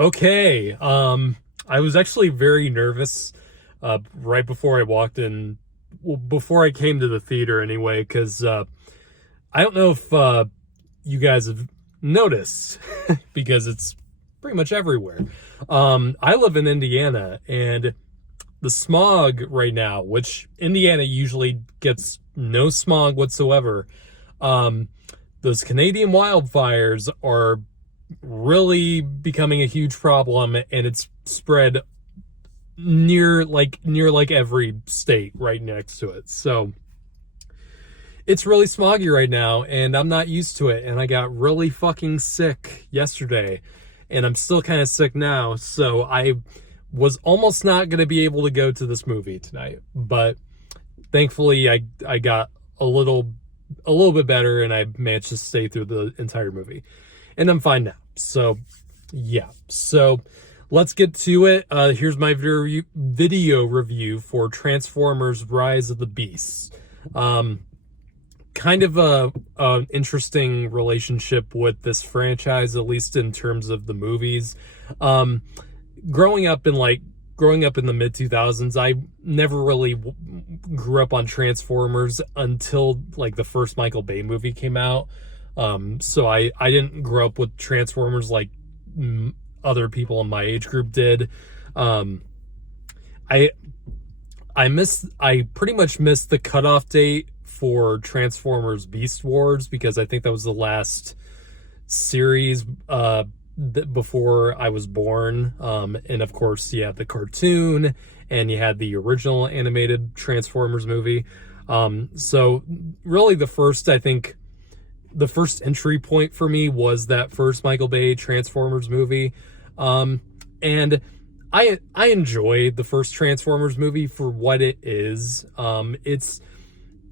Okay. I was actually very nervous right before I walked in, well, before I came to the theater anyway, because I don't know if you guys have noticed, because it's pretty much everywhere. I live in Indiana, and the smog right now, which Indiana usually gets no smog whatsoever, um, those Canadian wildfires are really becoming a huge problem, and it's spread near like every state right next to it. So it's really smoggy right now, and I'm not used to it, and I got really fucking sick yesterday, and I'm still kind of sick now. So I was almost not going to be able to go to this movie tonight, but thankfully I got a little bit better, and I managed to stay through the entire movie, and I'm fine now. So yeah, so let's get to it. Here's my video review for Transformers Rise of the Beasts. Kind of an interesting relationship with this franchise, at least in terms of the movies. Growing up in the mid 2000s, I never really grew up on Transformers until like the first Michael Bay movie came out. So I didn't grow up with Transformers like other people in my age group did. I pretty much missed the cutoff date for Transformers Beast Wars, because I think that was the last series before I was born. And of course, you had the cartoon, and you had the original animated Transformers movie. So really the first entry point for me was that first Michael Bay Transformers movie. And I enjoyed the first Transformers movie for what it is.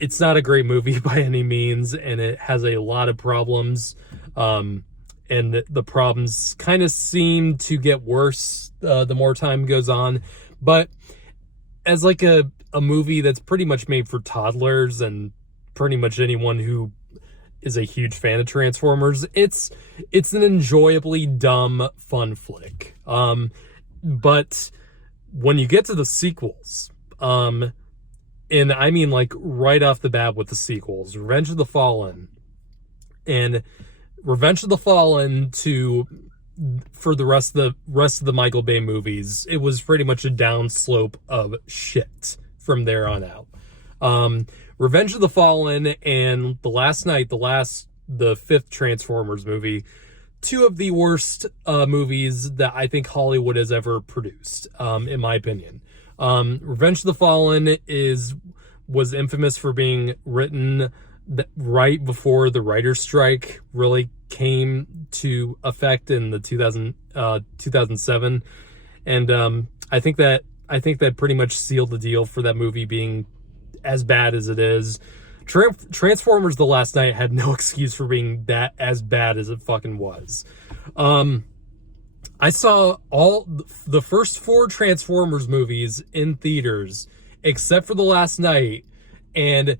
It's not a great movie by any means, and it has a lot of problems. And the problems kind of seem to get worse the more time goes on. But as like a movie that's pretty much made for toddlers and pretty much anyone who is a huge fan of Transformers, it's an enjoyably dumb, fun flick. But when you get to the sequels, and I mean like right off the bat with the sequels, Revenge of the Fallen for the rest of the Michael Bay movies, it was pretty much a downslope of shit from there on out. Revenge of the Fallen and The Last Night, the fifth Transformers movie, two of the worst movies that I think Hollywood has ever produced, in my opinion. Revenge of the Fallen was infamous for being written right before the writer's strike really came to effect in the 2007, and I think that pretty much sealed the deal for that movie being as bad as it is. Transformers The Last Night had no excuse for being that as bad as it fucking was. I saw all the first four Transformers movies in theaters, except for The Last Night, and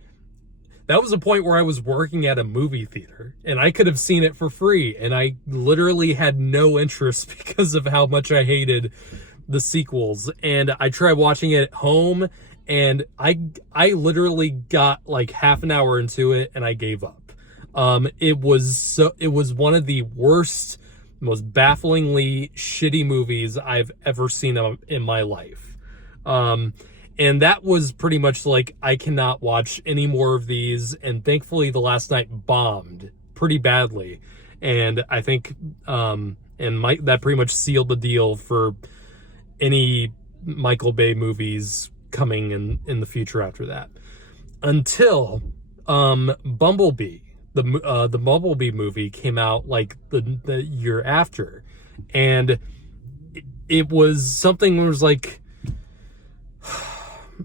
that was a point where I was working at a movie theater, and I could have seen it for free, and I literally had no interest because of how much I hated the sequels. And I tried watching it at home, and I literally got like half an hour into it, and I gave up. It was one of the worst, most bafflingly shitty movies I've ever seen in my life. And that was pretty much like, I cannot watch any more of these. And thankfully, The Last Night bombed pretty badly. And I think, that pretty much sealed the deal for any Michael Bay movies coming in the future after that. Until, Bumblebee. The Bumblebee movie came out like the year after, and it was something that was like,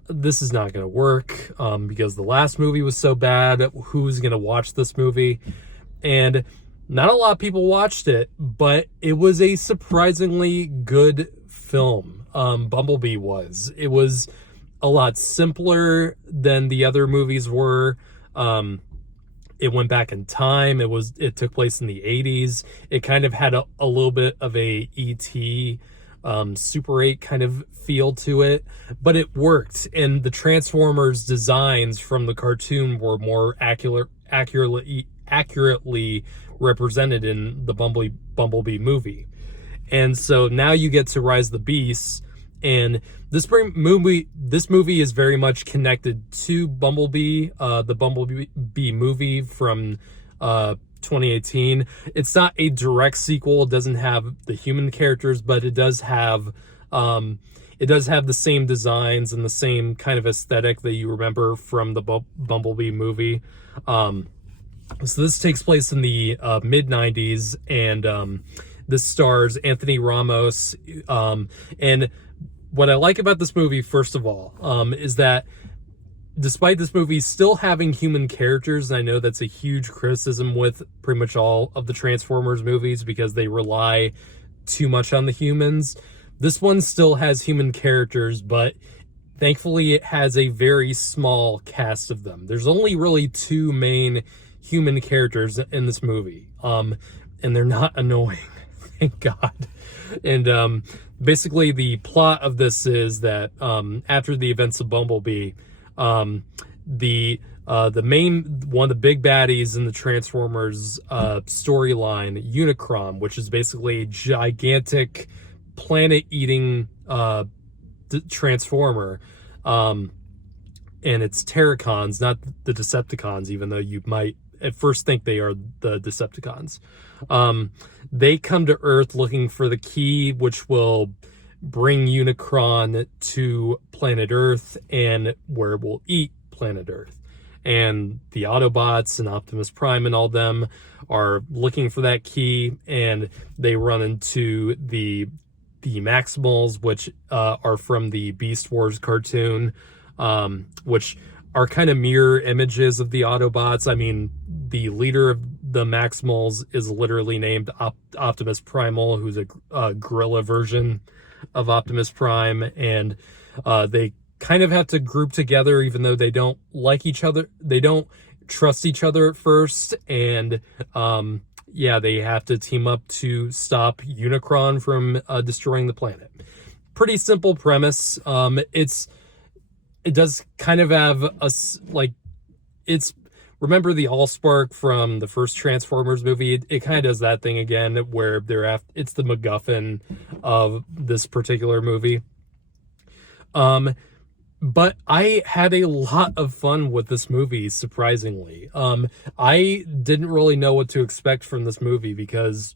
this is not going to work, because the last movie was so bad. Who's going to watch this movie? And not a lot of people watched it, but it was a surprisingly good film. Bumblebee was. It was a lot simpler than the other movies were. it went back in time. It took place in the 80s. It kind of had a little bit of a E.T. Super 8 kind of feel to it, but it worked. And the Transformers designs from the cartoon were more accurately represented in the Bumblebee movie. And so now you get to Rise of the Beasts, and this movie is very much connected to Bumblebee, the Bumblebee movie from 2018. It's not a direct sequel. It doesn't have the human characters, but it does have the same designs and the same kind of aesthetic that you remember from the Bumblebee movie. So this takes place in the mid 90s, and this stars Anthony Ramos. And what I like about this movie, first of all, is that despite this movie still having human characters, and I know that's a huge criticism with pretty much all of the Transformers movies because they rely too much on the humans, this one still has human characters, but thankfully it has a very small cast of them. There's only really two main human characters in this movie, and they're not annoying. Thank God. And basically the plot of this is that after the events of Bumblebee, the main one of the big baddies in the Transformers storyline, Unicron, which is basically a gigantic planet-eating Transformer, and it's Terracons, not the Decepticons, even though you might at first think they are the Decepticons. They come to Earth looking for the key, which will bring Unicron to planet Earth, and where it will eat planet Earth. And the Autobots and Optimus Prime and all them are looking for that key, and they run into the Maximals, which are from the Beast Wars cartoon, which are kind of mirror images of the Autobots. I mean, the leader of the Maximals is literally named Optimus Primal, who's a gorilla version of Optimus Prime, and they kind of have to group together even though they don't like each other. They don't trust each other at first, and they have to team up to stop Unicron from destroying the planet. Pretty simple premise. It does kind of have remember the Allspark from the first Transformers movie? It kind of does that thing again, where it's the MacGuffin of this particular movie. But I had a lot of fun with this movie, surprisingly. I didn't really know what to expect from this movie because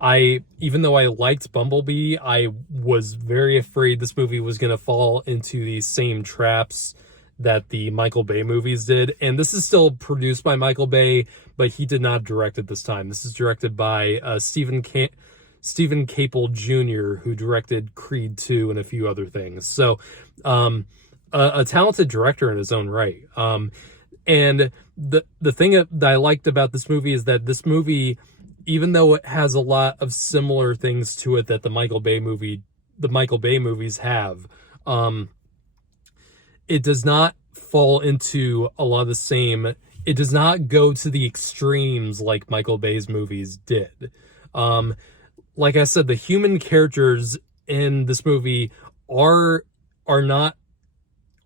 even though I liked Bumblebee, I was very afraid this movie was going to fall into these same traps that the Michael Bay movies did. And this is still produced by Michael Bay, but he did not direct it this time. This is directed by Stephen Caple Jr., who directed Creed 2 and a few other things. So, a talented director in his own right. And the thing that I liked about this movie is that this movie, even though it has a lot of similar things to it that the Michael Bay movies have, it does not fall into a lot of the same. It does not go to the extremes like Michael Bay's movies did. Like I said, the human characters in this movie are not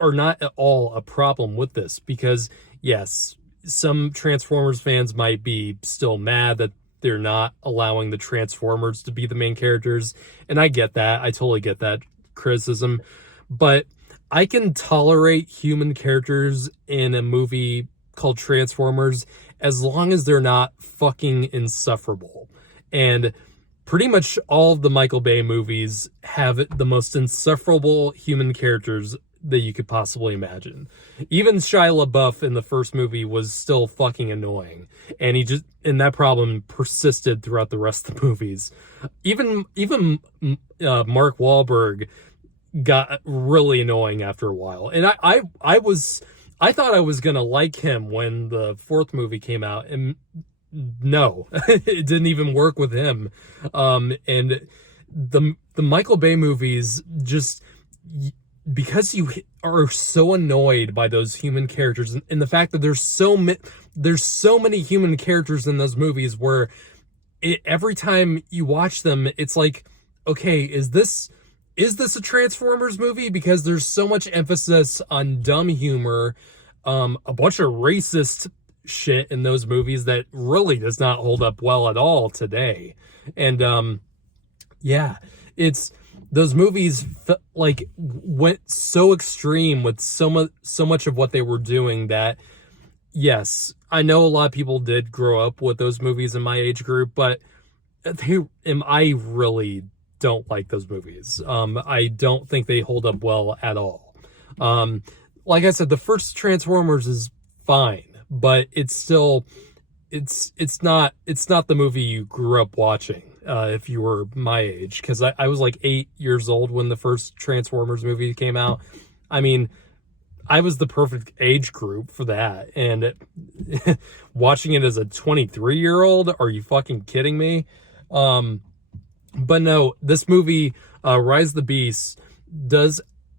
at all a problem with this, because yes, some Transformers fans might be still mad that they're not allowing the Transformers to be the main characters, and I get that. I totally get that criticism, but I can tolerate human characters in a movie called Transformers as long as they're not fucking insufferable. And pretty much all of the Michael Bay movies have the most insufferable human characters that you could possibly imagine. Even Shia LaBeouf in the first movie was still fucking annoying, and that problem persisted throughout the rest of the movies. Even Mark Wahlberg got really annoying after a while, and I thought I was gonna like him when the fourth movie came out, and no, it didn't even work with him. And the Michael Bay movies just, because you are so annoyed by those human characters, and the fact that there's so many human characters in those movies where every time you watch them, it's like, okay, is this a Transformers movie? Because there's so much emphasis on dumb humor, a bunch of racist shit in those movies that really does not hold up well at all today. And yeah, it's those movies like went so extreme with so much of what they were doing that, yes, I know a lot of people did grow up with those movies in my age group, but I really don't like those movies. I don't think they hold up well at all. Like I said, the first Transformers is fine, but it's still, it's not the movie you grew up watching. If you were my age, because I was like 8 years old when the first Transformers movie came out. I mean, I was the perfect age group for that. And watching it as a 23-year-old, are you fucking kidding me? But no, this movie, Rise of the Beasts,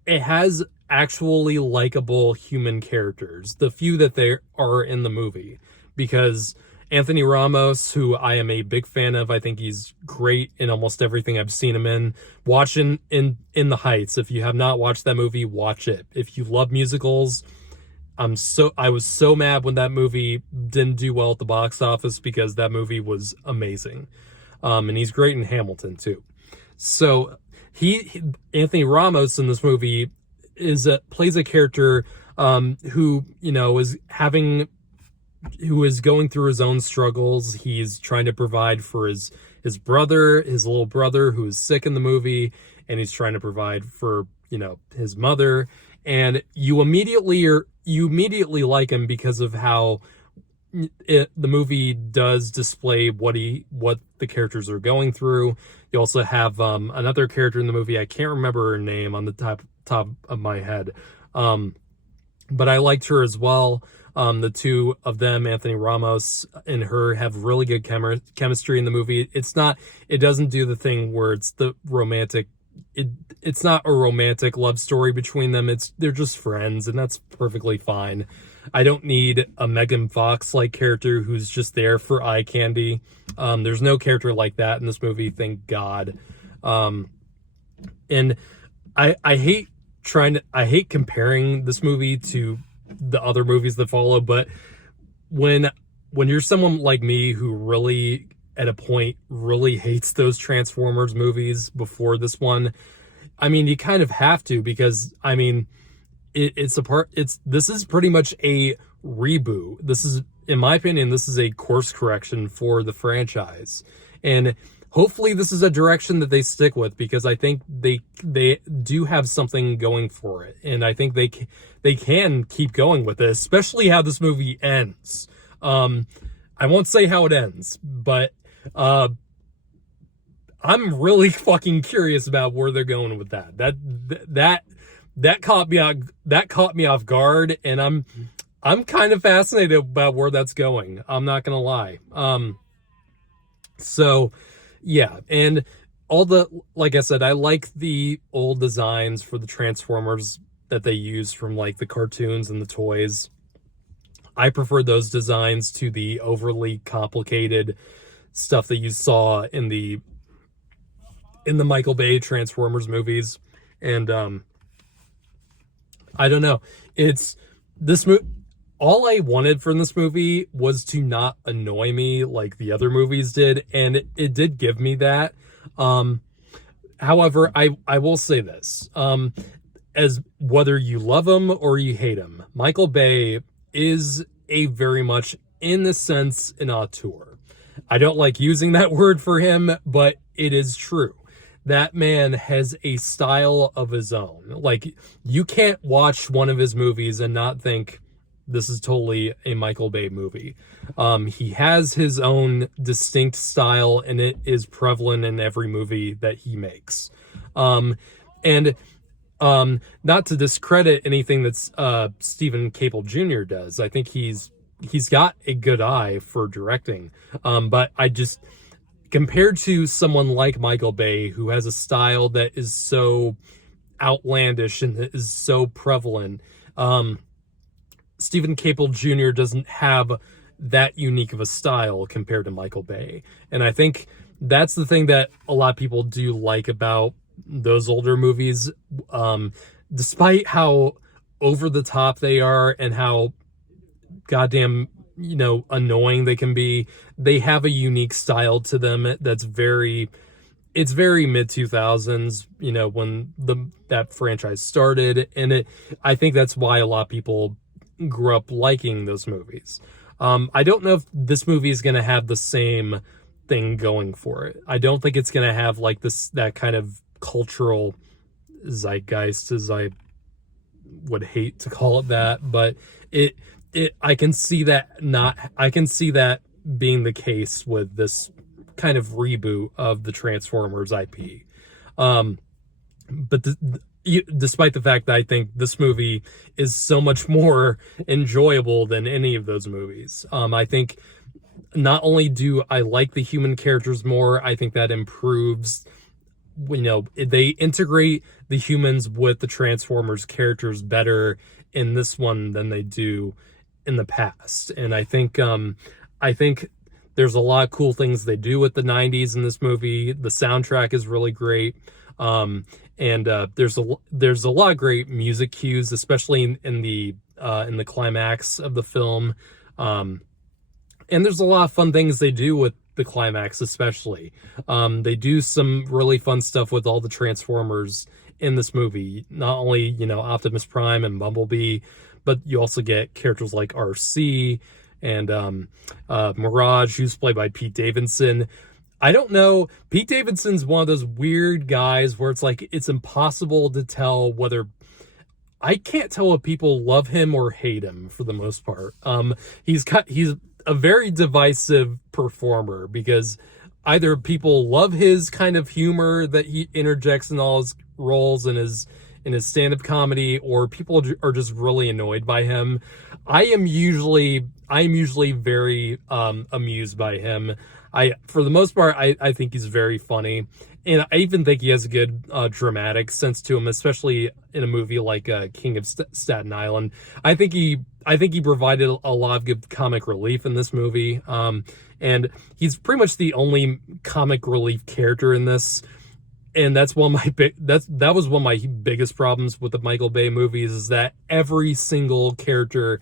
it has actually likable human characters, the few that there are in the movie, because Anthony Ramos, who I am a big fan of, I think he's great in almost everything I've seen him in. Watching in the Heights, if you have not watched that movie, watch it. If you love musicals, I was so mad when that movie didn't do well at the box office, because that movie was amazing. And he's great in Hamilton too. So Anthony Ramos in this movie plays a character who, you know, who is going through his own struggles. He's trying to provide for his brother, his little brother, who is sick in the movie, and he's trying to provide for, you know, his mother. And you immediately like him because of how the movie does display what the characters are going through. You also have another character in the movie, I can't remember her name on the top of my head, but I liked her as well. The two of them, Anthony Ramos and her, have really good chemistry in the movie. It doesn't do the thing where it's the romantic. It's not a romantic love story between them. They're just friends, and that's perfectly fine. I don't need a Megan Fox-like character who's just there for eye candy. There's no character like that in this movie, thank God. And I hate comparing this movie to the other movies that follow, but when you're someone like me who really at a point really hates those Transformers movies before this one, I mean, you kind of have to, because I mean, this is pretty much a reboot. This is, in my opinion, this is a course correction for the franchise, and hopefully this is a direction that they stick with, because I think they do have something going for it, and I think they can keep going with it, especially how this movie ends. I won't say how it ends, but I'm really fucking curious about where they're going with that. That caught me off guard, and I'm kind of fascinated about where that's going. I'm not gonna lie. So yeah, and like I said, I like the old designs for the Transformers that they use from like the cartoons and the toys. I prefer those designs to the overly complicated stuff that you saw in the Michael Bay Transformers movies. And I don't know. All I wanted from this movie was to not annoy me like the other movies did, and it did give me that. However, I will say this. As whether you love him or you hate him, Michael Bay is a very much, in this sense, an auteur. I don't like using that word for him, but it is true. That man has a style of his own. Like, you can't watch one of his movies and not think this is totally a Michael Bay movie. He has his own distinct style, and it is prevalent in every movie that he makes. And not to discredit anything that's Stephen Caple Jr. does. I think he's got a good eye for directing. But I just, compared to someone like Michael Bay, who has a style that is so outlandish and is so prevalent. Stephen Caple Jr. doesn't have that unique of a style compared to Michael Bay. And I think that's the thing that a lot of people do like about those older movies. Despite how over the top they are and how goddamn, annoying they can be, they have a unique style to them that's very mid 2000s, when that franchise started. And I think that's why a lot of people grew up liking those movies. I don't know if this movie is going to have the same thing going for it. I don't think it's going to have like that kind of cultural zeitgeist, as I would hate to call it that, but I can see that being the case with this kind of reboot of the Transformers IP. But despite the fact that I think this movie is so much more enjoyable than any of those movies, I think not only do I like the human characters more, I think that improves, they integrate the humans with the Transformers characters better in this one than they do in the past. And I think there's a lot of cool things they do with the 90s in this movie. The soundtrack is really great. And there's a lot of great music cues, especially in the climax of the film. And there's a lot of fun things they do with the climax, especially. They do some really fun stuff with all the Transformers in this movie. Not only, Optimus Prime and Bumblebee, but you also get characters like RC and Mirage, who's played by Pete Davidson. I don't know. Pete Davidson's one of those weird guys where it's like it's impossible to tell whether... I can't tell if people love him or hate him for the most part. He's a very divisive performer because either people love his kind of humor that he interjects in all his roles and in his stand-up comedy, or people are just really annoyed by him. I am usually very amused by him. For the most part, I think he's very funny, and I even think he has a good dramatic sense to him, especially in a movie like King of Staten Island. I think he provided a lot of good comic relief in this movie, and he's pretty much the only comic relief character in this. And that was one of my biggest problems with the Michael Bay movies, is that every single character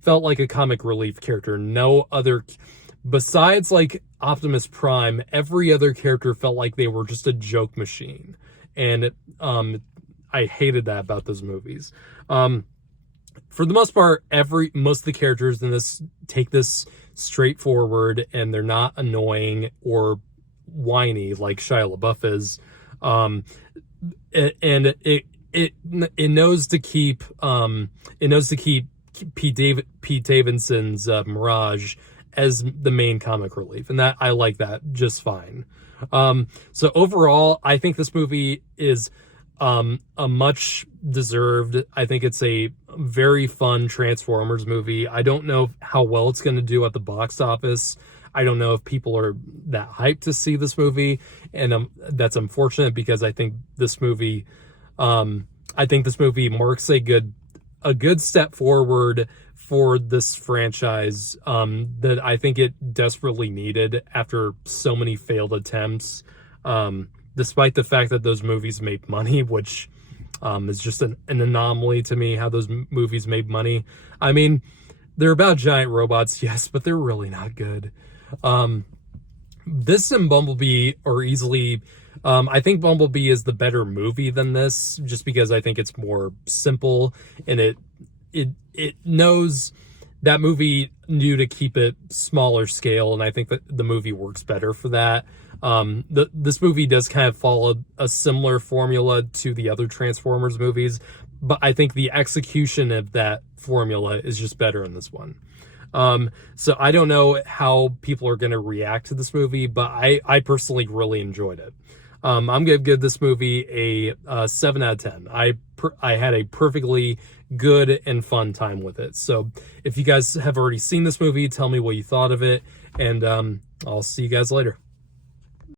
felt like a comic relief character. No other, besides like Optimus Prime, every other character felt like they were just a joke machine. And I hated that about those movies. For the most part, most of the characters in this take this straightforward, and they're not annoying or whiny like Shia LaBeouf is. And it knows to keep Pete Davidson's Mirage as the main comic relief, and that I like that just fine. So overall, I think this movie is a much deserved. I think it's a very fun Transformers movie. I don't know how well it's going to do at the box office. I don't know if people are that hyped to see this movie, and that's unfortunate because I think this movie marks a good step forward for this franchise that I think it desperately needed after so many failed attempts. Despite the fact that those movies made money, which is just an anomaly to me how those movies made money. I mean, they're about giant robots, yes, but they're really not good. This and Bumblebee are easily, I think Bumblebee is the better movie than this, just because I think it's more simple, and it knows, that movie knew to keep it smaller scale, and I think that the movie works better for that. This movie does kind of follow a similar formula to the other Transformers movies, but I think the execution of that formula is just better in this one. So I don't know how people are going to react to this movie, but I personally really enjoyed it. I'm going to give this movie a 7 out of 10. I had a perfectly good and fun time with it. So if you guys have already seen this movie, tell me what you thought of it, and I'll see you guys later.